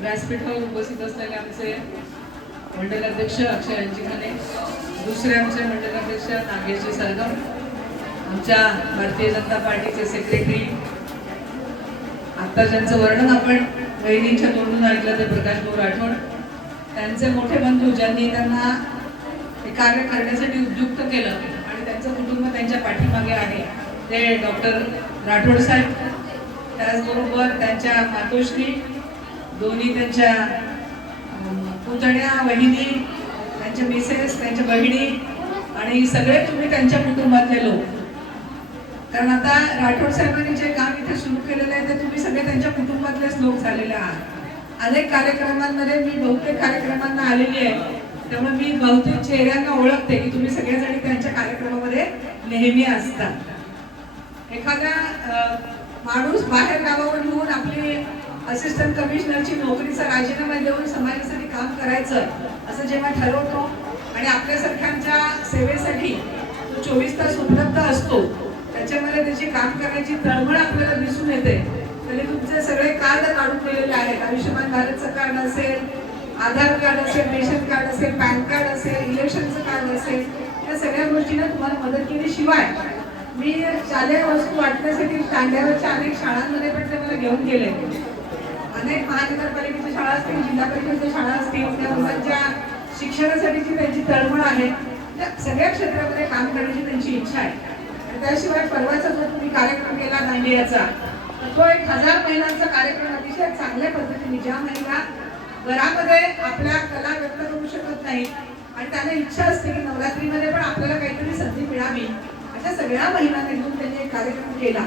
व्यासपीठावर उपस्थित असलेले आमचे मंडलाध्यक्ष अक्षय अंजिखाने दुसरे आमचे मंडलाध्यक्ष नागेशजी सरगम आमच्या भारतीय जनता पार्टीचे सेक्रेटरी आता ज्यांचं वर्णन आपण बहिणींच्या तोंडून ऐकलं ते प्रकाश भाऊ राठोड. त्यांचे मोठे बंधू ज्यांनी त्यांना हे कार्य करण्यासाठी उद्युक्त केलं आणि त्यांचं कुटुंब त्यांच्या पाठीमागे आहे ते डॉक्टर राठोड साहेब. त्याचबरोबर त्यांच्या मातोश्री दोन्ही त्यांच्या पुतण्या वहिनी त्यांच्या मिसेस त्यांच्या बहिणी आणि सगळे तुम्ही त्यांच्या कुटुंबातले लोक. कारण आता राठोड साहेबांनी जे काम इथे सुरू केलेलं आहे ते तुम्ही सगळे त्यांच्या कुटुंबातलेच लोक झालेले आहात. अनेक कार्यक्रमांमध्ये मी बहुतेक कार्यक्रमांना आलेली आहे. त्यामुळे मी बहुतेक चेहऱ्यांना ओळखते की तुम्ही सगळ्याजणी त्यांच्या कार्यक्रमामध्ये नेहमी असतात एखादा माणूस बाहेर गावावर येऊन आपली असिस्टंट कमिशनरची नोकरीचा राजीनामा देऊन समाजासाठी काम करायचं असं जेव्हा ठरवतो आणि आपल्यासारख्यांच्या सेवेसाठी तो चोवीस तास उपलब्ध असतो त्याच्यामध्ये त्याची काम करण्याची तळमळ आपल्याला दिसून येते. तरी तुमचे सगळे कार्ड काढून दिलेले आहेत. आयुष्यमान भारतचं कार्ड असेल आधार कार्ड असेल रेशन कार्ड असेल पॅन कार्ड असेल इलेक्शनचं कार्ड असेल या सगळ्या गोष्टींना तुम्हाला मदत केल्याशिवाय मी शालेय वस्तू वाटण्यासाठी तांड्यावरच्या अनेक शाळांमध्ये पण ते मला घेऊन गेले. अनेक महानगरपालिकेच्या शाळा असतील जिल्हा परिषदेच्या शाळा असतील त्या मुलांच्या शिक्षणासाठीची त्यांची तळमळ आहे. त्या सगळ्या क्षेत्रामध्ये काम करण्याची त्यांची इच्छा आहे. आणि त्याशिवाय परवाचा जो तुम्ही कार्यक्रम केला दांडियाचा तर तो एक हजार महिलांचा कार्यक्रम अतिशय चांगल्या पद्धतीने ज्या महिला घरामध्ये आपल्या कला व्यक्त करू शकत नाही आणि त्यांना इच्छा असते की नवरात्रीमध्ये पण आपल्याला काहीतरी संधी मिळावी अशा सगळ्या महिलांना घेऊन त्यांनी एक कार्यक्रम केला.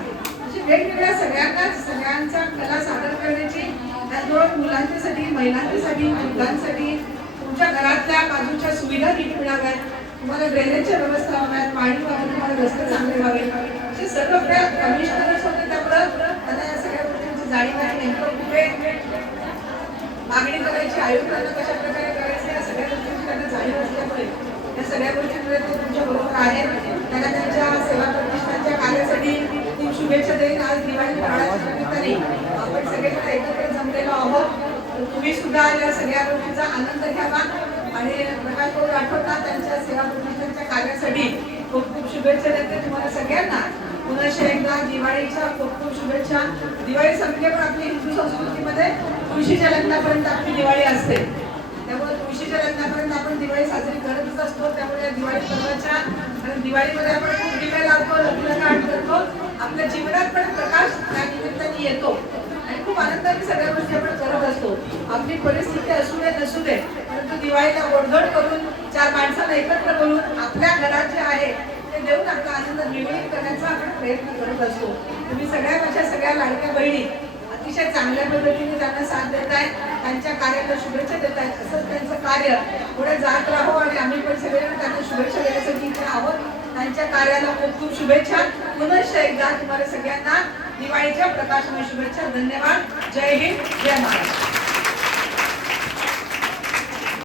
वेगवेगळ्या सगळ्यांनाच सगळ्यांचा कला सादर करण्याची त्याचबरोबर मुलांच्यासाठी महिलांच्यासाठी मुलांसाठी तुमच्या घरातल्या बाजूच्या सुविधा नीट मिळाव्यात? तुम्हाला ड्रेनेजच्या व्यवस्था हव्यात पाणी व्हावं तुम्हाला रस्ते चांगले व्हावे असे सर्व त्या कमिशनर्स होते त्यामुळं त्यांना या सगळ्या गोष्टींची जाणीव आहे. नेमकं कुठे मागणी करायची आयुक्तांना कशा प्रकारे करायचं या सगळ्या गोष्टींची त्यांना जाणीव असल्यामुळे या सगळ्या गोष्टींमुळे ते तुमच्या बरोबर आहेत. त्यांना त्यांच्या सेवा प्रतिष्ठानच्या कार्यासाठी खूप शुभेच्छा देईन. आज दिवाळी फराळाच्या निमित्ताने आपण सगळेजण एकत्र जमलेलो आहोत. तुम्ही सुद्धा या सगळ्या गोष्टीचा आनंद घ्यावा आणि प्रकाश भाऊ राठोडना त्यांच्या सेवा प्रतिष्ठानच्या कार्यासाठी खूप खूप शुभेच्छा देते तुम्हाला सगळ्यांना. पुन्हा एकदा दिवाळीच्या खूप खूप शुभेच्छा. दिवाळी संपली पण आपली हिंदू संस्कृतीमध्ये तुळशीच्या लग्नापर्यंत आपली दिवाळी असते. त्यामुळे तुळशीच्या लग्नापर्यंत आपण दिवाळी साजरी करतच असतो. त्यामुळे या दिवाळी पर्वाच्या आणि दिवाळीमध्ये आपण खूप दिवे लावतो लग्न करतो आपल्या जीवनात पण प्रकाश त्या निमित्ताने येतो. आणि खूप आनंदाने सगळ्या गोष्टी आपण करत असतो. आपली परिस्थिती असू दे नसू दे परंतु दिवाळीला ओढघड करून चार माणसाला एकत्र करून आपल्या घरात जे आहे ते देऊन आपला आनंद द्विगुणित करण्याचा आपण प्रयत्न करत असतो. तुम्ही सगळ्या माझ्या सगळ्या लाडक्या बहिणी अतिशय चांगल्या पद्धतीने त्यांना साथ देत आहेत त्यांच्या कार्याला शुभेच्छा देत आहेत. असंच त्यांचं कार्य पुढे जात राहो आणि आम्ही पण सगळेजण त्यांना शुभेच्छा देण्यासाठी इथे आहोत. त्यांच्या कार्याला खूप खूप शुभेच्छा. पुनश्च एकदा तुम्हाला सगळ्यांना दिवाळीच्या प्रकाशन शुभेच्छा. धन्यवाद. जय हिंद. जय महाराष्ट्र.